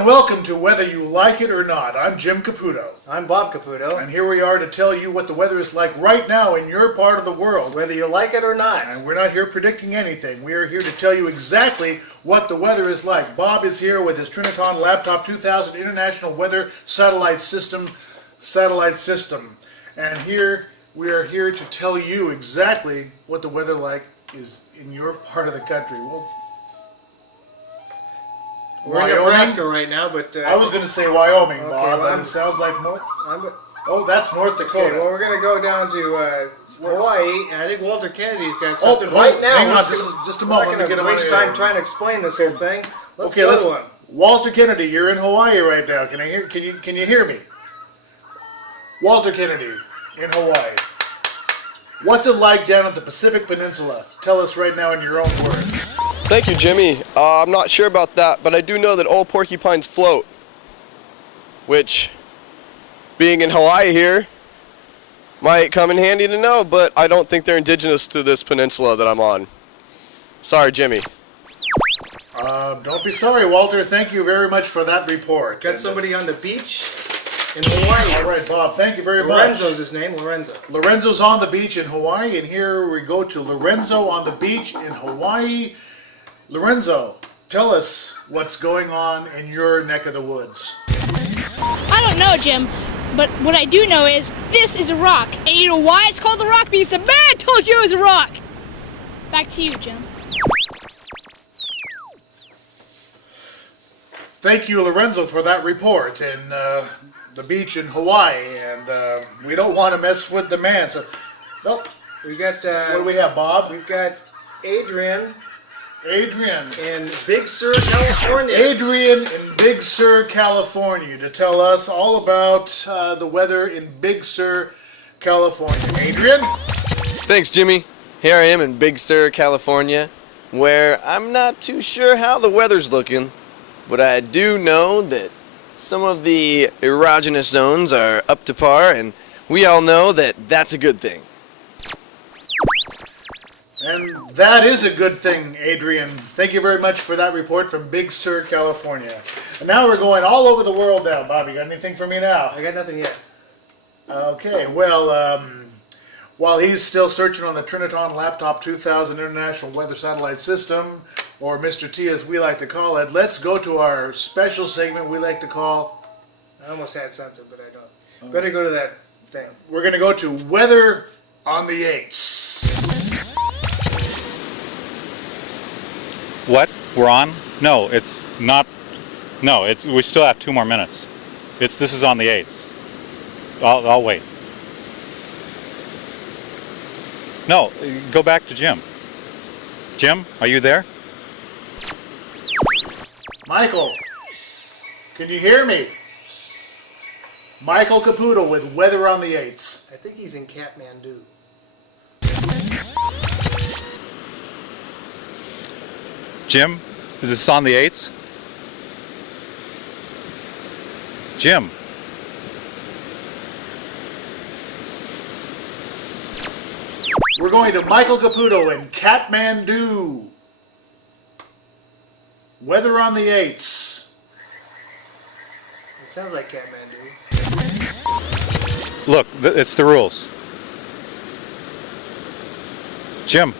and welcome to Whether You Like It or Not. I'm Jim Caputo. I'm Bob Caputo. And here we are to tell you what the weather is like right now in your part of the world. Whether you like it or not. And we're not here predicting anything. We are here to tell you exactly what the weather is like. Bob is here with his Triniton Laptop 2000 International Weather Satellite System. And here we are here to tell you exactly what the weather like is in your part of the country. Well, we're in Nebraska right now, but... I was going to say Wyoming, Bob, well, but it sounds like more... Oh, that's North Dakota. Okay, well, we're going to go down to Hawaii, and I think Walter Kennedy's got something right now. Hang on, just a moment. We're not going to waste time trying to explain this whole thing. Let's okay, go to one. Walter Kennedy, you're in Hawaii right now. Can you hear me? Walter Kennedy, in Hawaii. What's it like down at the Pacific Peninsula? Tell us right now in your own words. Thank you, Jimmy. I'm not sure about that, but I do know that all porcupines float, which, being in Hawaii here, might come in handy to know, but I don't think they're indigenous to this peninsula that I'm on. Sorry, Jimmy. Don't be sorry, Walter. Thank you very much for that report. Got somebody on the beach in Hawaii. All right, Bob, thank you very much. Lorenzo's his name, Lorenzo. Lorenzo's on the beach in Hawaii, and here we go to Lorenzo on the beach in Hawaii. Lorenzo, tell us what's going on in your neck of the woods. I don't know, Jim, but what I do know is this is a rock. And you know why it's called a rock? Because the man told you it was a rock. Back to you, Jim. Thank you, Lorenzo, for that report in the beach in Hawaii. And we don't want to mess with the man. So, nope. We got. What do we have, Bob? We've got Adrian in Big Sur, California. Adrian in Big Sur, California, to tell us all about the weather in Big Sur, California. Adrian? Thanks, Jimmy. Here I am in Big Sur, California, where I'm not too sure how the weather's looking, but I do know that some of the erogenous zones are up to par, and we all know that that's a good thing. And that is a good thing, Adrian. Thank you very much for that report from Big Sur, California. And now we're going all over the world now. Bob, you got anything for me now? I got nothing yet. Okay, well, while he's still searching on the Triniton Laptop 2000 International Weather Satellite System, or Mr. T as we like to call it, let's go to our special segment we like to call... I almost had something, but I don't. Better go to that thing. We're going to go to Weather on the 8s. What? We're on? No, it's not. No, we still have 2 more minutes. This is on the 8s. I'll wait. No, go back to Jim. Jim, are you there? Michael, can you hear me? Michael Caputo with Weather on the 8s. I think he's in Kathmandu. Jim, is this on the 8s? Jim. We're going to Michael Caputo in Kathmandu. Weather on the 8s. It sounds like Kathmandu. Look, it's the rules. Jim.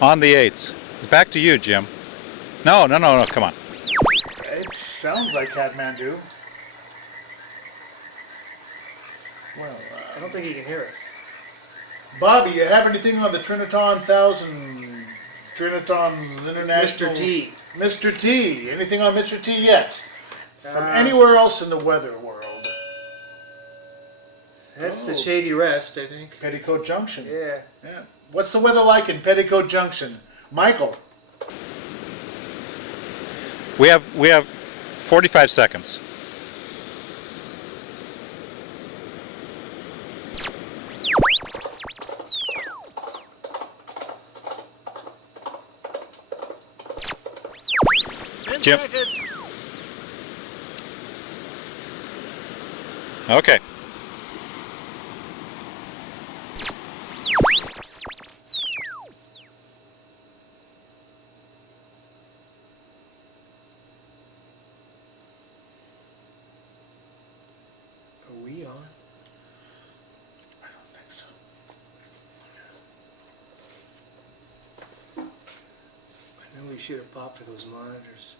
On the 8s. Back to you, Jim. No, come on. It sounds like Kathmandu. Well, I don't think he can hear us. Bobby, you have anything on the Triniton International... Mr. T. Mr. T. Anything on Mr. T yet? From anywhere else in the weather world? That's the Shady Rest, I think. Petticoat Junction. Yeah. What's the weather like in Petticoat Junction? Michael. We have 45 seconds. Jim. Okay. we should have popped for those monitors.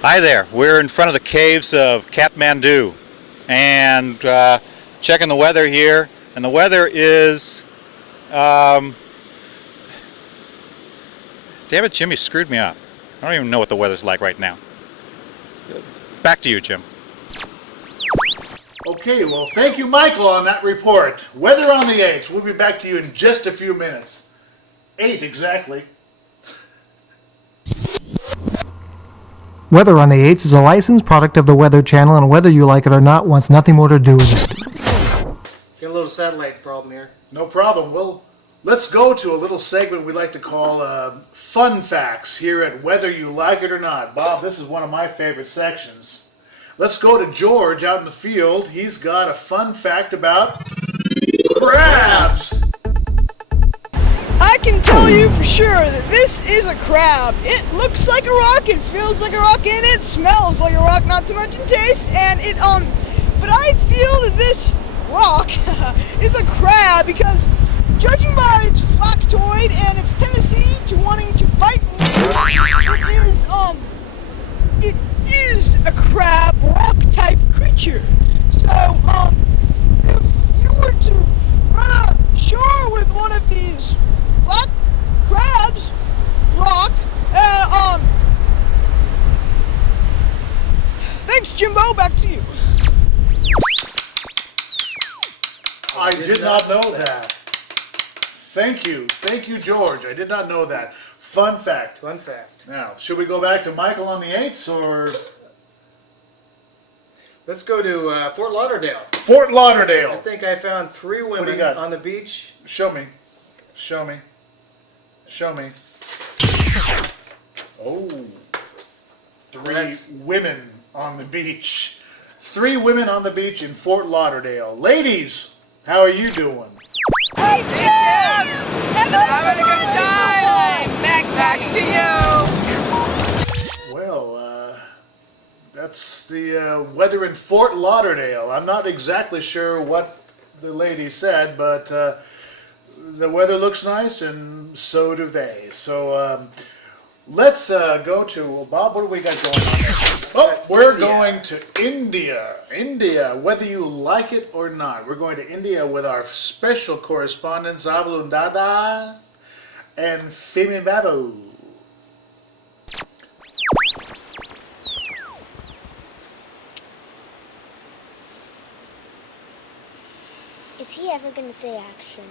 Hi there. We're in front of the caves of Kathmandu, and checking the weather here. And the weather is, damn it, Jim, you screwed me up. I don't even know what the weather's like right now. Back to you, Jim. Okay, well, thank you, Michael, on that report. Weather on the 8th. We'll be back to you in just a few minutes. 8 exactly. Weather on the 8s is a licensed product of the Weather Channel, and whether you like it or not wants nothing more to do with it. Got a little satellite problem here. No problem. Well, let's go to a little segment we like to call Fun Facts here at Whether You Like It or Not. Bob, this is one of my favorite sections. Let's go to George out in the field. He's got a fun fact about crabs. I can tell you for sure that this is a crab. It looks like a rock, it feels like a rock, and it smells like a rock, not too much in taste, and it, but I feel that this rock is a crab because judging by its flactoid and its tendency to wanting to bite me, it is a crab rock type creature. So, if you were to run ashore with one of these black crabs, rock, and thanks, Jimbo, back to you. I did not know that. Thank you, George. I did not know that. Fun fact. Fun fact. Now, should we go back to Michael on the 8s or Let's go to Fort Lauderdale. Fort I Lauderdale? think I found 3 do you women got? on the beach. Show me. Oh, 3 That's- women on the beach. 3 women on the beach in Fort Lauderdale. Ladies, how are you doing? Hey, Jim! Having a good time! Back to you! Well, that's the weather in Fort Lauderdale. I'm not exactly sure what the lady said, but the weather looks nice, and so do they. So let's go to Bob. What do we got going on there? Oh, we're going to India. India, whether you like it or not. We're going to India with our special correspondents, Ablu Dada and Femi Babu. Is he ever going to say action?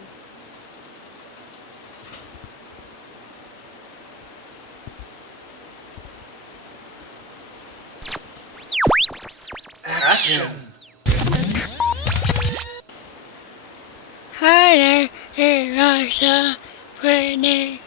Action. Hi there, it's Brittany.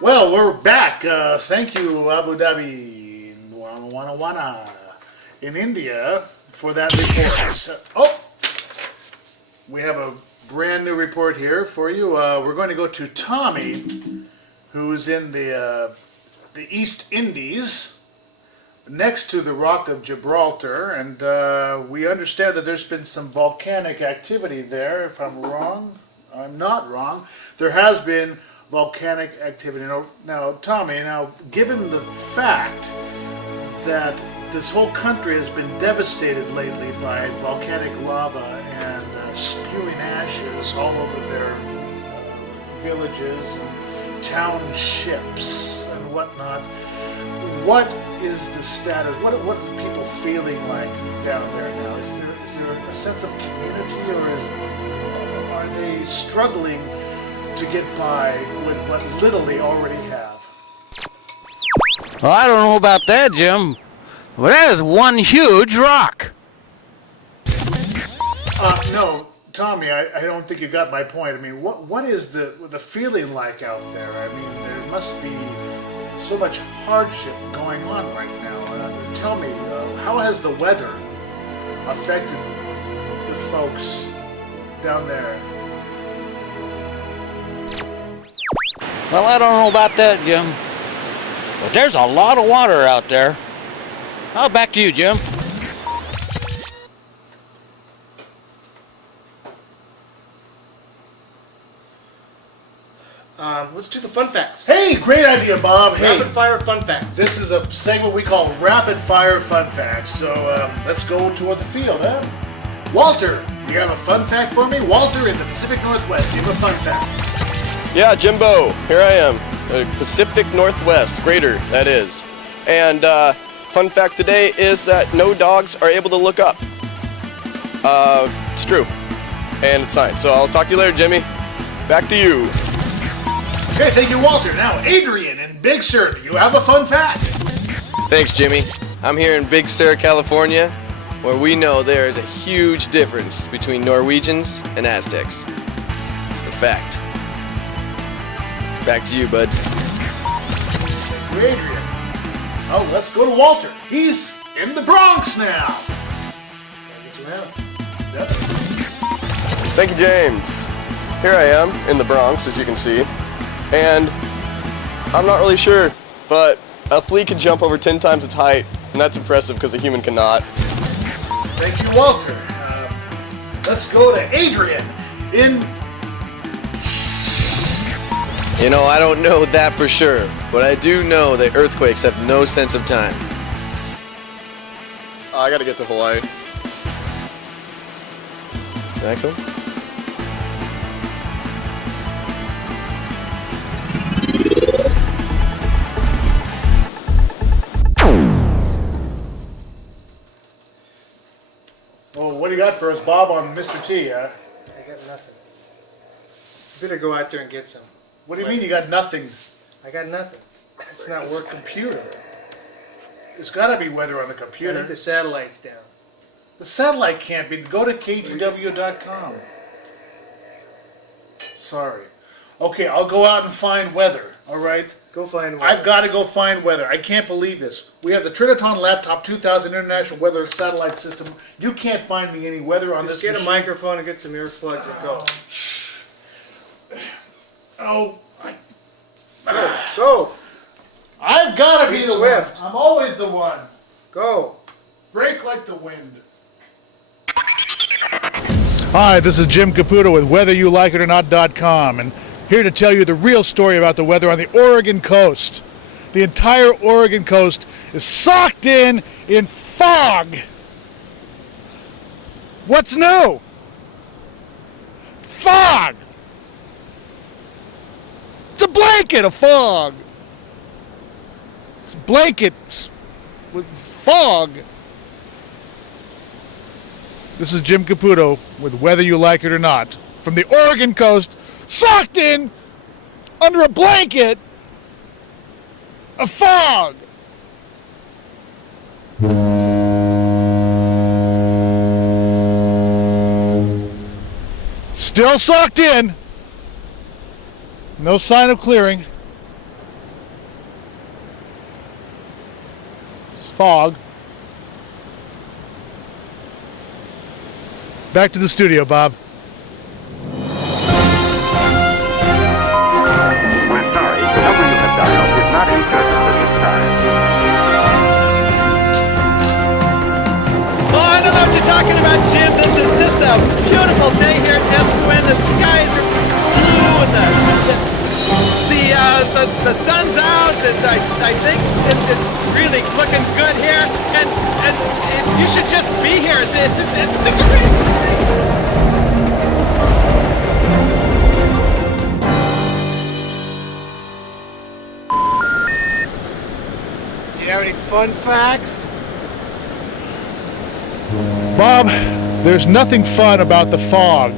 Well, we're back. Thank you, Abu Dhabi, Wana in India, for that report. Oh, we have a brand new report here for you. We're going to go to Tommy, who's in the East Indies, next to the Rock of Gibraltar, and we understand that there's been some volcanic activity there. If I'm wrong, I'm not wrong. There has been volcanic activity. Now, Tommy, given the fact that this whole country has been devastated lately by volcanic lava and spewing ashes all over their villages and townships and whatnot, what is the status? What are people feeling like down there now? Is there a sense of community, or are they struggling to get by with what little they already have? Well, I don't know about that, Jim. Well, that is one huge rock. No, Tommy, I don't think you got my point. I mean, what is the feeling like out there? I mean, there must be so much hardship going on right now. Tell me, how has the weather affected the folks down there? Well, I don't know about that, Jim. But there's a lot of water out there. Back to you, Jim. Let's do the fun facts. Hey, great idea, Bob. Hey, Rapid fire fun facts. this is a segment we call Rapid Fire Fun Facts. So let's go toward the field, huh? Walter, you have a fun fact for me? Walter in the Pacific Northwest, you have a fun fact. Yeah, Jimbo, here I am. Pacific Northwest, greater, that is. And fun fact today is that no dogs are able to look up. It's true. And it's science. So I'll talk to you later, Jimmy. Back to you. Okay, thank you, Walter. Now, Adrian in Big Sur, you have a fun fact. Thanks, Jimmy. I'm here in Big Sur, California, where we know there is a huge difference between Norwegians and Aztecs. It's the fact. Back to you, bud. Thank you, Adrian. Oh, let's go to Walter. He's in the Bronx now. Yep. Thank you, James. Here I am in the Bronx, as you can see. And I'm not really sure, but a flea can jump over 10 times its height, and that's impressive because a human cannot. Thank you, Walter. Let's go to Adrian in... You know, I don't know that for sure, but I do know that earthquakes have no sense of time. I gotta get to Hawaii. Can I come? Oh, what do you got for us, Bob, on Mr. T, huh? I got nothing. You better go out there and get some. What do you mean you got nothing? I got nothing. It's not It's working. computer. There's got to be weather on the I computer. think the satellite's down. The satellite can't be. Go to CAputo.com. Sorry. Okay, I'll go out and find weather, all right? Go find one. I've got to go find weather. I can't believe this. We have the Triniton Laptop 2000 International Weather Satellite System. You can't find me any weather on Just this get a machine. microphone and get some earplugs and go. Oh, Go! I've got to be Be the swift. one. I'm always the one. Go! Break like the wind. Hi, this is Jim Caputo with WhetherYouLikeItOrNot.com, and here to tell you the real story about the weather on the Oregon coast. The entire Oregon coast is socked in fog. What's new? Fog! It's a blanket of fog. It's blankets with fog. This is Jim Caputo with Whether You Like It or Not from the Oregon coast, socked in under a blanket of fog. Still socked in. No sign of clearing. It's fog. Back to the studio, Bob. We're sorry, the number you have dialed is not in service at this time. Oh, I don't know what you're talking about, Jim. This is just a beautiful day here at Esquin. The skies are blue and the sun's out, and I think it's really looking good here. And you should just be here. It's a great day. Do you have any fun facts? Bob, there's nothing fun about the fog.